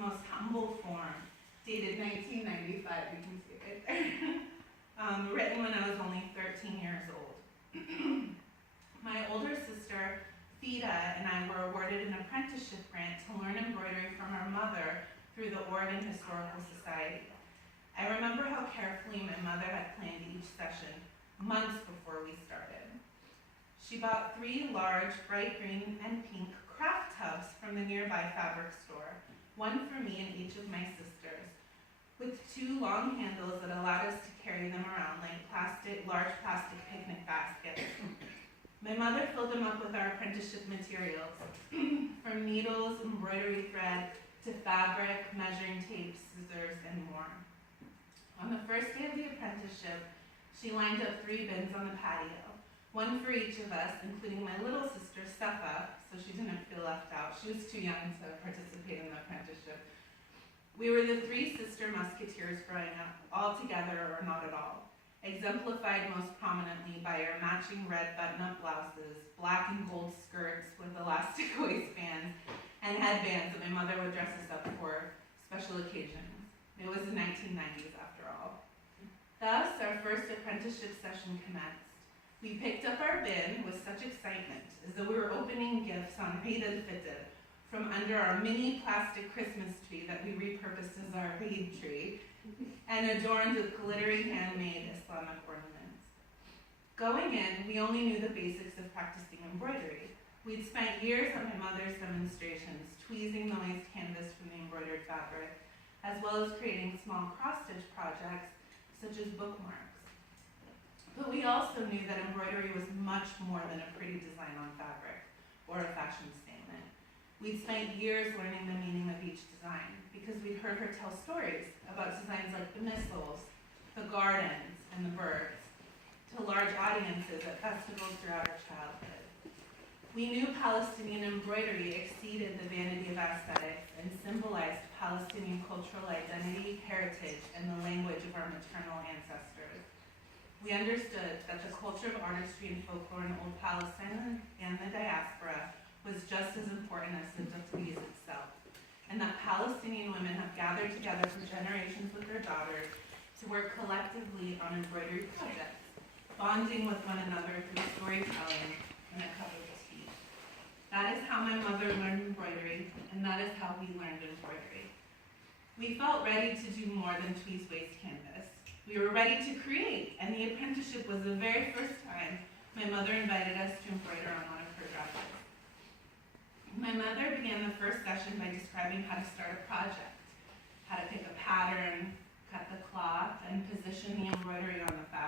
most humble form, dated 1995, you can see it right there. Written when I was only 13 years old. My older sister, Theda, and I were awarded an apprenticeship grant to learn embroidery from our mother through the Orland Historical Society. I remember how carefully my mother had planned each session, months before we started. She bought 3 large, bright green and pink craft tubs from the nearby fabric store, one for me and each of my sisters, with 2 long handles that allowed us to carry them around like large plastic picnic baskets. My mother filled them up with our apprenticeship materials, from needles, embroidery thread, to fabric, measuring tape, scissors, and more. On the first day of the apprenticeship, she lined up 3 bins on the patio, one for each of us, including my little sister, Sefa, so she didn't feel left out. She was too young to participate in the apprenticeship. We were the 3 sister musketeers growing up, all together or not at all, exemplified most prominently by our matching red button-up blouses, black and gold skirts with elastic waistbands, and headbands that my mother would dress us up for special occasions. It was the 1990s after all. Thus, our first apprenticeship session commenced. We picked up our bin with such excitement, as though we were opening gifts on Eid al-Fitr from under our mini plastic Christmas tree that we repurposed as our Eid tree, and adorned with glittery handmade Islamic ornaments. Going in, we only knew the basics of practicing embroidery. We'd spent years on my mother's demonstrations, tweezing the waste canvas from the embroidered fabric, as well as creating small cross-stitch projects, such as bookmarks. But we also knew that embroidery was much more than a pretty design on fabric, or a fashion statement. We'd spent years learning the meaning of each design, because we'd heard her tell stories about designs like the missiles, the gardens, and the birds, to large audiences at festivals throughout our childhood. We knew Palestinian embroidery exceeded the vanity of aesthetics and symbolized Palestinian cultural identity, heritage, and the language of our maternal ancestors. We understood that the culture of artistry and folklore in Old Palestine and the diaspora was just as important as the Tatreez itself, and that Palestinian women have gathered together for generations with their daughters to work collectively on embroidery projects, bonding with one another through storytelling and a cup of tea. That is how my mother learned embroidery, and that is how we learned embroidery. We felt ready to do more than tweeze waste canvas. We were ready to create, and the apprenticeship was the very first time my mother invited us to embroider on one of her dresses. My mother began the first session by describing how to start a project, how to pick a pattern, cut the cloth, and position the embroidery on the fabric.